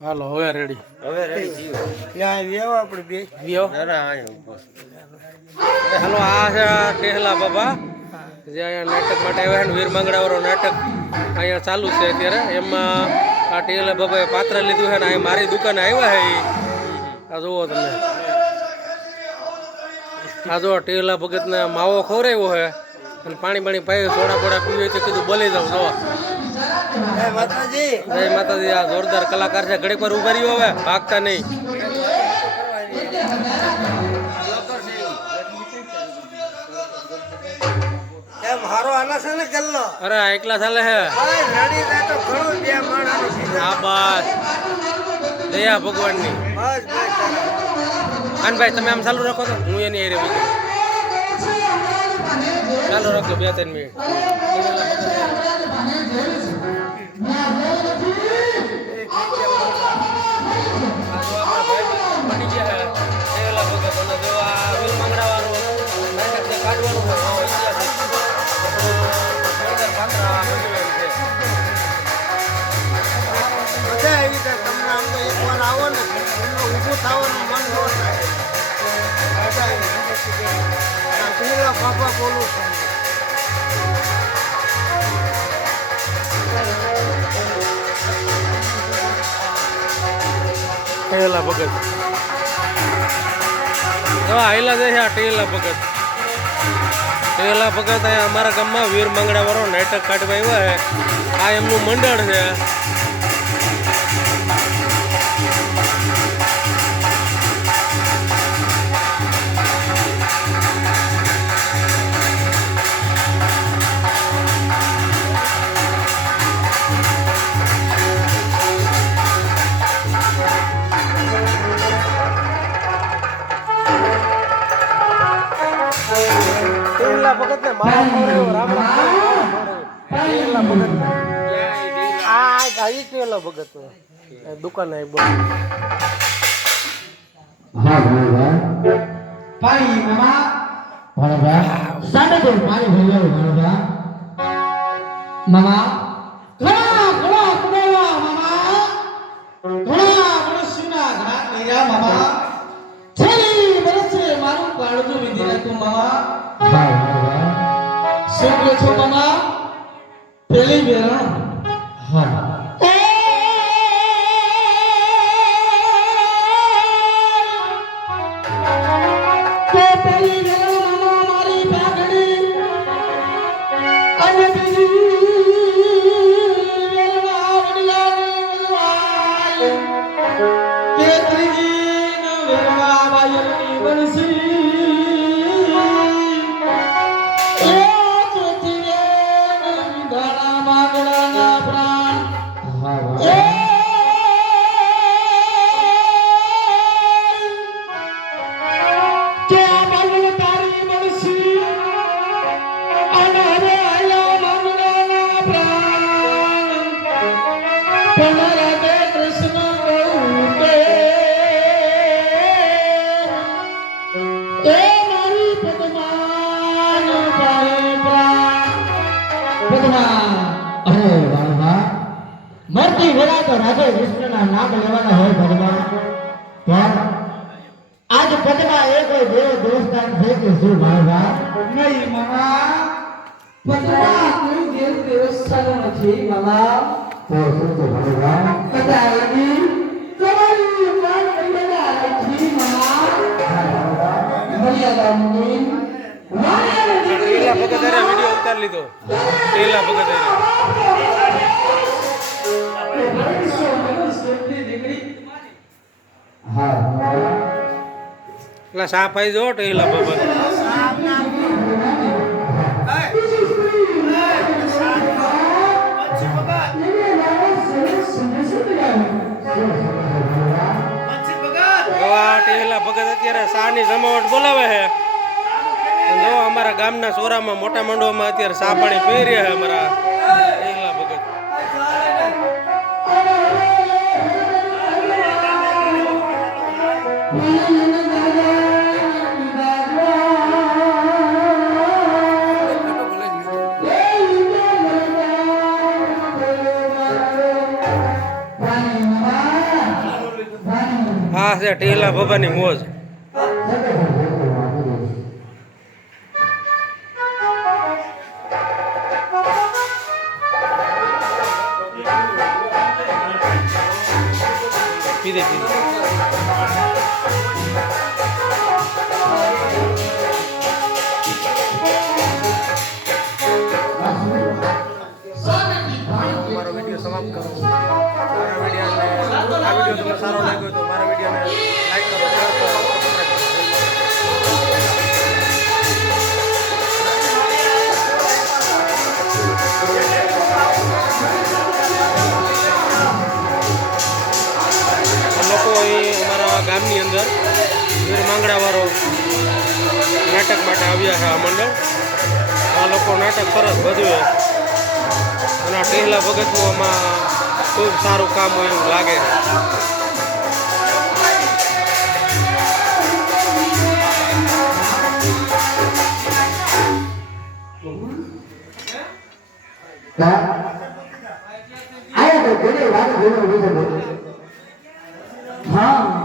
હાલો હવે રેડી ત્યાં વ્યવ આપણે બે વિયો હાલો આ છે ટેહલા બાબા જે અહીંયા નાટક માટે આવ્યા છે વીર મંગળાવાળો નાટક અહીંયા ચાલુ છે અત્યારે એમાં આ ટેહલા બાબાએ પાત્ર લીધું છે ને અહીં મારી દુકાને આવ્યા છે આ જુઓ તમે આ જો ટેહલા ભગતને માવો ખવડાવ્યો છે અને પાણી પાઈ સોડા બોડા પીવી તો કીધું બોલી જાઉં જો જય માતાજી. જય માતાજી. આ જોરદાર કલાકાર છે. ઘડીક વાર ઉભા રહ્યો હવે ભાગતા નહીં. એમ હારો આના છે ને ગલ્લો. અરે એકલા ચાલે છે નડી જાય તો ઘણું બે માણસ આ બસ દયા ભગવાનની. બસ ભાઈ કાનભાઈ તમે આમ ચાલુ રાખો તો હું એની હારે બીજો ચાલુ રાખજો 2-3 મિનિટ. મજા આવી જાય તમને આમ તો એકવાર આવો ને ઊભું થવાનું મન ન થાય. મજા આવી પેલા બાપા બોલું છું ટેહલા ભગત આયલા છે આ ટેહલા ભગત. ટેહલા ભગત અહીંયા અમારા ગામમાં વીર મંગળાવાળો નાટક કાઢવા આવ્યા છે. આ એમનું મંડળ છે. ટેહલા ભગત ને મારો ખવડાવ્યો રામ ટેહલા ભગત આ ટેહલા ભગત દુકાન આવી બોલ હા ભાઈ પાણી મામા બરાબર સાડે તો પાણી ભર્યો બરાબર મામા ઘણા મામા ઘણા વર્ષના ઘણા લઈયા મામા છેલ્લી વર્ષે મારું કાળજું વિધીને તું મામા હા બરાબર શું કહો છો મામા પેલી બેરણ હા મરતી વેળા તો રાધે કૃષ્ણના નામ લેવાના હોય ભગવાન પણ આજ પદમાં એ કોઈ દેવ દેવસ્થાન છે કે શું ભગવાન નહીં મામા પદમાં કોઈ દેવ દેવસ્થાન નથી મામા તો શું તો ભગવાન કદાયની તમારી માન મર્યાદા નથી મામા મર્યાદાની ટેહલા ભગત અરે વિડીયો ઉતાર લીધો. ટેહલા ભગત અરે એટલે સાફ આવી જો ટેહલા ભગત ટેહલા ભગત અત્યારે શાહની જમાવટ બોલાવે છે. જો અમારા ગામના સોરામાં મોટા મંડોમાં અત્યારે સા પાણી પી રહ્યા છે અમારા ટેહલા ભગત. આ છે ટેહલા બાબાની મોજ. પીધે પીધે મારો વિડીયો સમાપ્ત કરો. મારા વિડીયોને આ વિડીયો તમને સારો લાગ્યો તો મારા વિડીયોને લાઈક કરો, શેર કરો, સબસ્ક્રાઈબ કરો. લોકો અહીં અમારા ગામની અંદર વીર માંગડાવાળો નાટક માટે આવ્યા છે. આ મંડળ આ લોકો નાટક સરસ ભજવે અને આ ટેહલા ભગતનું આમાં ખૂબ સારું કામ હોય એવું લાગે છે. આયા તો ઘણી વાત ઘણો વિચાર. હા